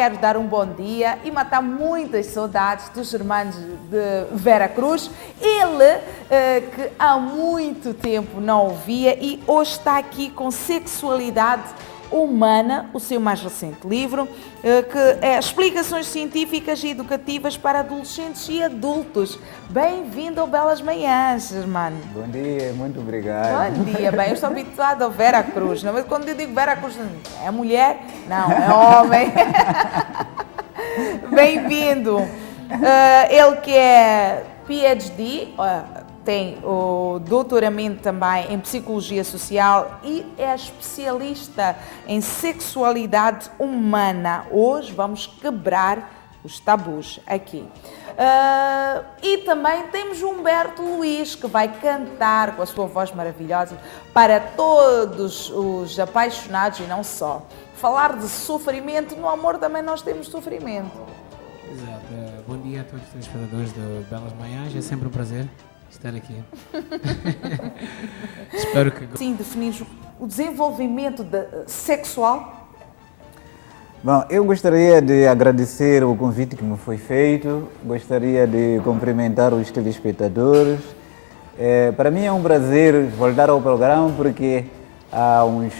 Quero dar um bom dia e matar muitas saudades dos irmãos de Vera Cruz. Ele, que há muito tempo não ouvia e hoje está aqui com Sexualidade Humana, o seu mais recente livro, que é Explicações Científicas e Educativas para Adolescentes e Adultos. Bem-vindo ao Belas Manhãs, irmão. Bom dia, muito obrigado. Bom dia, bem, eu estou habituada ao Vera Cruz, não? Mas quando eu digo Vera Cruz, é mulher? Não, é homem. Bem-vindo. Ele que é PhD, tem o doutoramento também em Psicologia Social e é especialista em sexualidade humana. Hoje vamos quebrar os tabus aqui. E também temos Humberto Luís, que vai cantar com a sua voz maravilhosa para todos os apaixonados e não só. Falar de sofrimento, no amor também nós temos sofrimento. Exato. Bom dia a todos os telespectadores de Belas Manhãs, é sempre um prazer estar aqui. Espero que... Sim, definir o desenvolvimento sexual. Bom, eu gostaria de agradecer o convite que me foi feito, gostaria de cumprimentar os telespectadores. Para mim é um prazer voltar ao programa porque há uns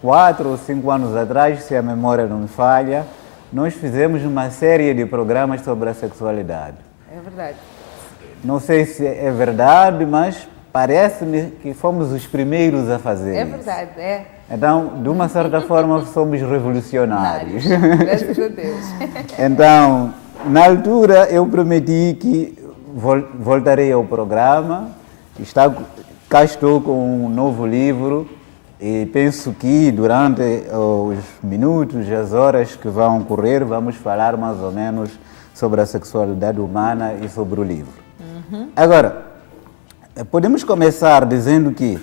4 ou 5 anos atrás, se a memória não me falha, nós fizemos uma série de programas sobre a sexualidade. É verdade. Não sei se é verdade, mas parece-me que fomos os primeiros a fazer isso. É verdade, é. Então, de uma certa forma, somos revolucionários. Graças a Deus. Então, na altura, eu prometi que voltarei ao programa. Cá estou com um novo livro e penso que durante os minutos, as horas que vão correr, vamos falar mais ou menos sobre a sexualidade humana e sobre o livro. Agora, podemos começar dizendo que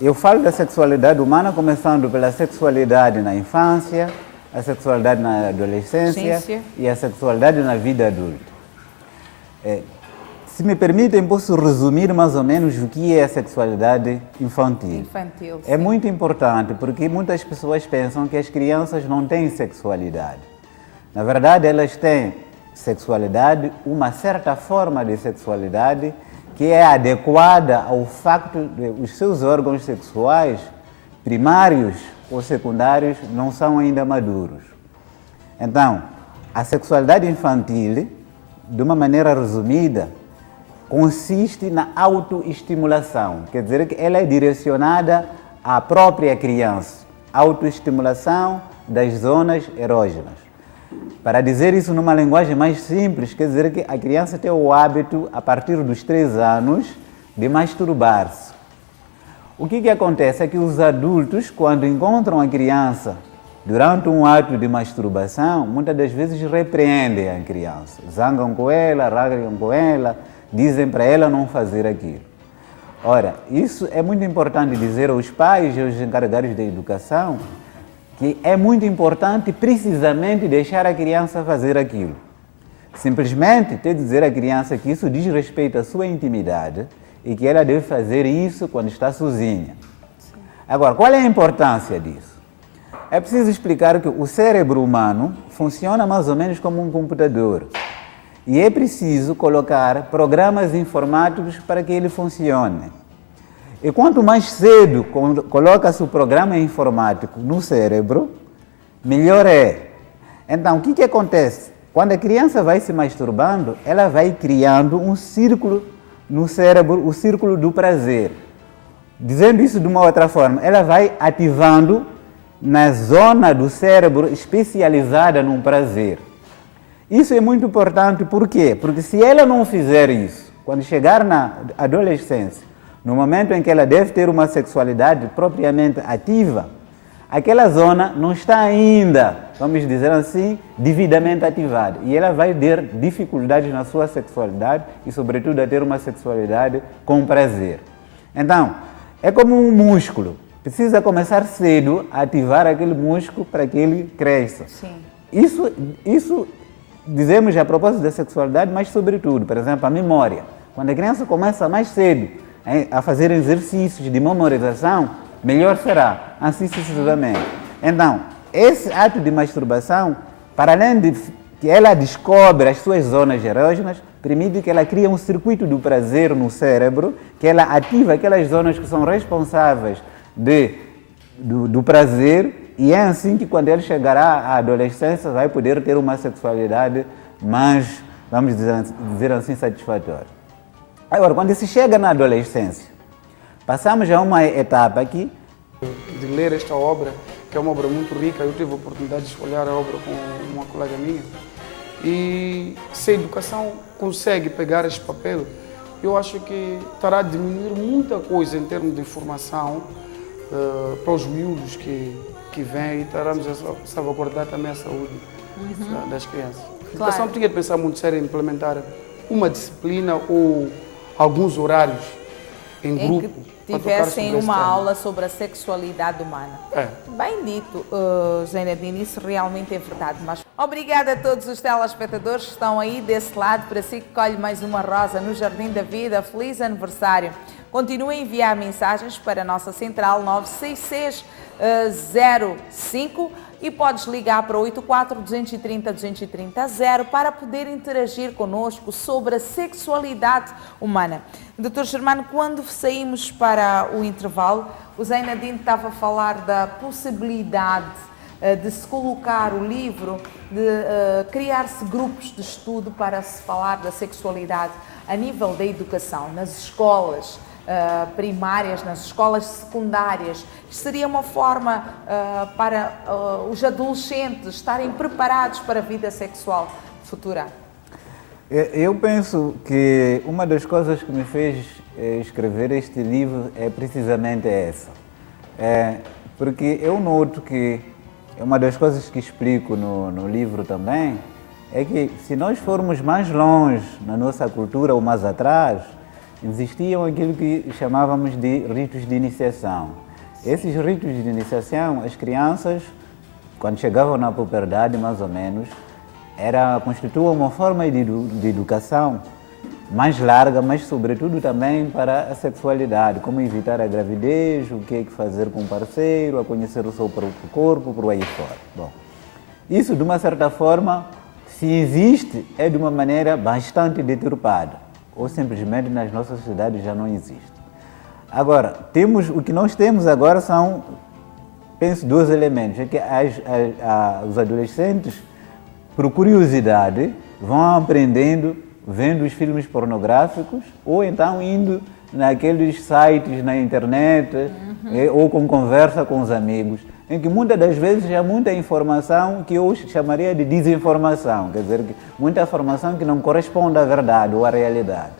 eu falo da sexualidade humana começando pela sexualidade na infância, a sexualidade na adolescência e a sexualidade na vida adulta. Se me permitem, posso resumir mais ou menos o que é a sexualidade infantil. É muito importante porque muitas pessoas pensam que as crianças não têm sexualidade. Na verdade, elas têm sexualidade, uma certa forma de sexualidade que é adequada ao facto de os seus órgãos sexuais primários ou secundários não são ainda maduros. Então, a sexualidade infantil, de uma maneira resumida, consiste na autoestimulação, quer dizer que ela é direcionada à própria criança, autoestimulação das zonas erógenas. Para dizer isso numa linguagem mais simples, quer dizer que a criança tem o hábito, a partir dos 3 anos, de masturbar-se. O que acontece é que os adultos, quando encontram a criança durante um ato de masturbação, muitas das vezes repreendem a criança, zangam com ela, ragam com ela, dizem para ela não fazer aquilo. Ora, isso é muito importante dizer aos pais e aos encarregados da educação, que é muito importante precisamente deixar a criança fazer aquilo. Simplesmente ter de dizer à criança que isso diz respeito à sua intimidade e que ela deve fazer isso quando está sozinha. Agora, qual é a importância disso? É preciso explicar que o cérebro humano funciona mais ou menos como um computador. E é preciso colocar programas informáticos para que ele funcione. E quanto mais cedo coloca-se o programa informático no cérebro, melhor é. Então, o que acontece? Quando a criança vai se masturbando, ela vai criando um círculo no cérebro, o círculo do prazer. Dizendo isso de uma outra forma, ela vai ativando na zona do cérebro especializada no prazer. Isso é muito importante, por quê? Porque se ela não fizer isso, quando chegar na adolescência, no momento em que ela deve ter uma sexualidade propriamente ativa, aquela zona não está ainda, vamos dizer assim, devidamente ativada. E ela vai ter dificuldades na sua sexualidade e, sobretudo, a ter uma sexualidade com prazer. Então, é como um músculo. Precisa começar cedo a ativar aquele músculo para que ele cresça. Sim. Isso dizemos a propósito da sexualidade, mas, sobretudo, por exemplo, a memória. Quando a criança começa mais cedo a fazer exercícios de memorização, melhor será, assim sucessivamente. Então, esse ato de masturbação para além de que ela descobre as suas zonas erógenas, permite que ela crie um circuito do prazer no cérebro, que ela ativa aquelas zonas que são responsáveis do prazer, e é assim que quando ele chegará à adolescência vai poder ter uma sexualidade mais, vamos dizer assim, satisfatória. Agora, quando se chega na adolescência, passamos a uma etapa aqui de ler esta obra, que é uma obra muito rica. Eu tive a oportunidade de olhar a obra com uma colega minha, e se a educação consegue pegar este papel, eu acho que estará a diminuir muita coisa em termos de formação para os miúdos que vêm, e estaremos a salvaguardar também a saúde das crianças. A educação tinha de pensar muito sério em implementar uma disciplina ou alguns horários em grupo. Que tivessem uma aula sobre a sexualidade humana. Bem dito, Zainadine, isso realmente é verdade. Mas obrigada a todos os telespectadores que estão aí desse lado, para si que colhe mais uma rosa no Jardim da Vida. Feliz aniversário. Continue a enviar mensagens para a nossa central 96605 e podes ligar para 84-230-230-0 para poder interagir conosco sobre a sexualidade humana. Dr. Germano, quando saímos para o intervalo, o Zainadine estava a falar da possibilidade de se colocar o livro, de criar-se grupos de estudo para se falar da sexualidade a nível da educação, nas escolas primárias, nas escolas secundárias. Seria uma forma para os adolescentes estarem preparados para a vida sexual futura? Eu penso que uma das coisas que me fez escrever este livro é precisamente essa. Porque eu noto que uma das coisas que explico no livro também é que, se nós formos mais longe na nossa cultura ou mais atrás, existiam aquilo que chamávamos de ritos de iniciação. Esses ritos de iniciação, as crianças, quando chegavam na puberdade, mais ou menos, constituíam uma forma de educação mais larga, mas sobretudo também para a sexualidade, como evitar a gravidez, o que é que fazer com o parceiro, a conhecer o seu próprio corpo, por aí fora. Bom, isso, de uma certa forma, se existe, é de uma maneira bastante deturpada, ou simplesmente nas nossas sociedades já não existe. Agora, o que nós temos agora são, penso, dois elementos. É que os adolescentes, por curiosidade, vão aprendendo, vendo os filmes pornográficos, ou então indo naqueles sites na internet, ou com conversa com os amigos, em que muitas das vezes há muita informação que eu chamaria de desinformação, quer dizer, muita informação que não corresponde à verdade ou à realidade.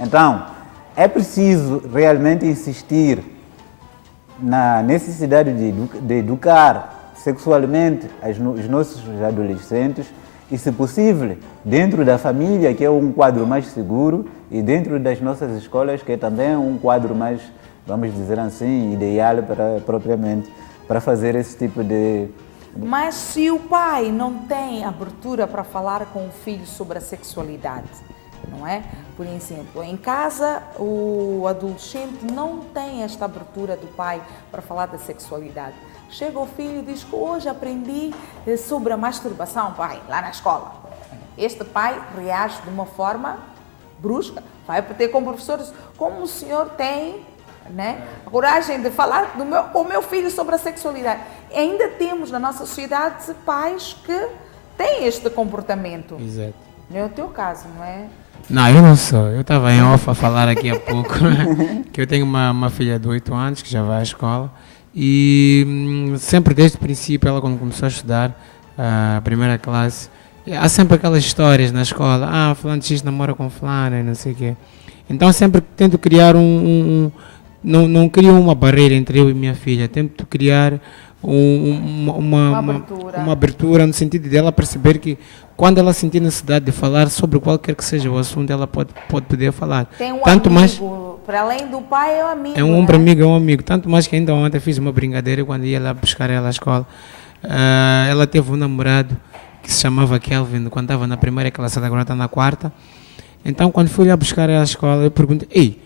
Então, é preciso realmente insistir na necessidade de educar sexualmente os nossos adolescentes e, se possível, dentro da família, que é um quadro mais seguro, e dentro das nossas escolas, que é também um quadro mais, vamos dizer assim, ideal para fazer esse tipo de... Mas se o pai não tem abertura para falar com o filho sobre a sexualidade, não é? Por exemplo, em casa o adolescente não tem esta abertura do pai para falar da sexualidade. Chega o filho e diz que hoje aprendi sobre a masturbação, pai, lá na escola. Este pai reage de uma forma brusca, vai ter com professores, como o senhor tem, né, a coragem de falar com o meu filho sobre a sexualidade. Ainda temos na nossa sociedade pais que têm este comportamento. Exato. Não é o teu caso, não é? Não, eu não sou. Eu estava em off a falar aqui há pouco que eu tenho uma filha de 8 anos que já vai à escola e sempre desde o princípio, ela quando começou a estudar a primeira classe, há sempre aquelas histórias na escola, fulano de X namora com fulano e não sei o quê. Então sempre tento criar não crio uma barreira entre eu e minha filha, tento criar uma abertura no sentido de ela perceber que quando ela sentir necessidade de falar sobre qualquer que seja o assunto, ela pode poder falar. Tem um tanto amigo, mais, para além do pai, é um amigo. é um ombro amigo, é um amigo. Tanto mais que ainda ontem fiz uma brincadeira quando ia lá buscar ela à escola. Ela teve um namorado que se chamava Kelvin, quando estava na primeira classe, agora está na quarta. Então, quando fui lá buscar ela à escola, eu perguntei,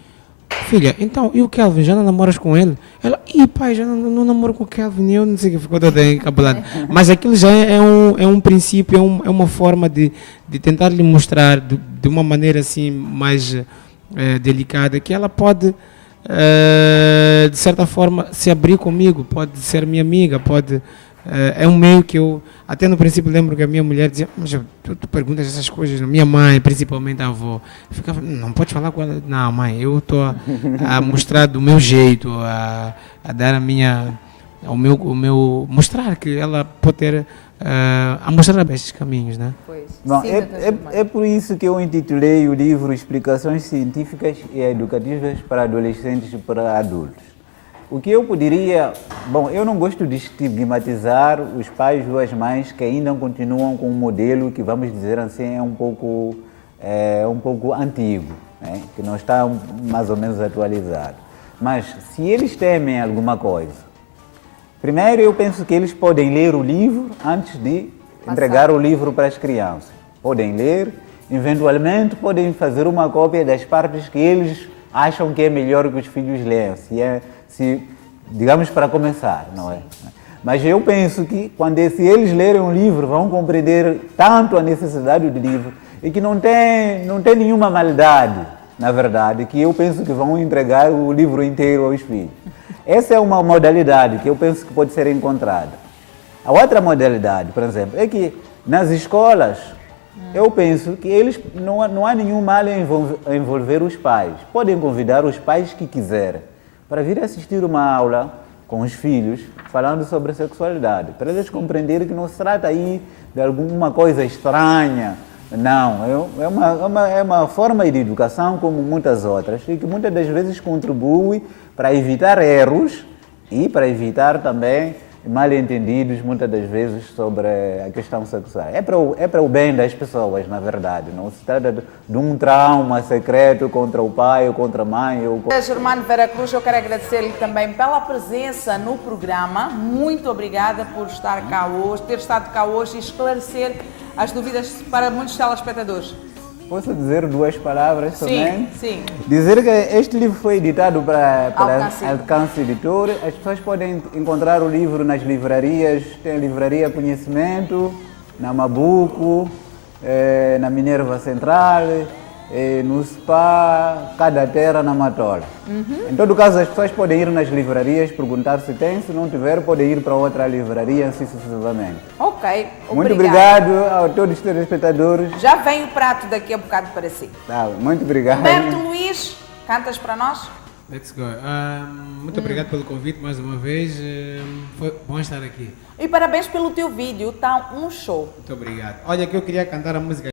filha, então, e o Kelvin, já não namoras com ele? Ela, ih pai, já não namoro com o Kelvin, eu não sei o que, ficou toda encabulada. Mas aquilo já é um princípio, é uma forma de tentar lhe mostrar de uma maneira assim mais delicada que ela pode, de certa forma, se abrir comigo, pode ser minha amiga, pode... é um meio que eu, até no princípio lembro que a minha mulher dizia, mas tu perguntas essas coisas, minha mãe, principalmente a avó, eu ficava, não pode falar com ela, não mãe, eu estou a mostrar do meu jeito, a dar o meu, mostrar que ela pode ter, a mostrar estes caminhos, né? Pois. Bom, Sim, é por isso que eu intitulei o livro Explicações Científicas e Educativas para Adolescentes e para Adultos. O que eu poderia... Bom, eu não gosto de estigmatizar os pais ou as mães que ainda continuam com um modelo que, vamos dizer assim, é um pouco antigo, né? Que não está mais ou menos atualizado. Mas, se eles temem alguma coisa, primeiro eu penso que eles podem ler o livro antes de entregar o livro para as crianças. Podem ler, eventualmente podem fazer uma cópia das partes que eles acham que é melhor que os filhos leiam. Digamos, para começar, não é? Mas eu penso que se eles lerem um livro, vão compreender tanto a necessidade do livro e que não tem nenhuma maldade, na verdade, que eu penso que vão entregar o livro inteiro aos filhos. Essa é uma modalidade que eu penso que pode ser encontrada. A outra modalidade, por exemplo, é que nas escolas, eu penso que não há nenhum mal em envolver os pais. Podem convidar os pais que quiserem para vir assistir uma aula com os filhos falando sobre sexualidade, para eles compreenderem que não se trata aí de alguma coisa estranha. Não, é uma forma de educação como muitas outras e que muitas das vezes contribui para evitar erros e para evitar também mal-entendidos muitas das vezes sobre a questão sexual. É para o bem das pessoas, na verdade. Não se trata de um trauma secreto contra o pai ou contra a mãe. Germano Vera Cruz, eu quero agradecer-lhe também pela presença no programa. Muito obrigada por estar cá hoje, ter estado cá hoje e esclarecer as dúvidas para muitos telespectadores. Posso dizer 2 palavras somente? Sim. Dizer que este livro foi editado pela Alcance Editora. As pessoas podem encontrar o livro nas livrarias. Tem a Livraria Conhecimento, na Mabuco, na Minerva Central, no SPA, Cada Terra, na Matola. Em todo caso, as pessoas podem ir nas livrarias, perguntar se tem, se não tiver, podem ir para outra livraria, assim sucessivamente. Ok, muito obrigado a todos os telespectadores. Já vem o prato daqui a bocado para si. Tá, muito obrigado. Roberto Luís, cantas para nós? Let's go. Muito obrigado pelo convite mais uma vez. Foi bom estar aqui. E parabéns pelo teu vídeo, está um show. Muito obrigado. Olha, que eu queria cantar a música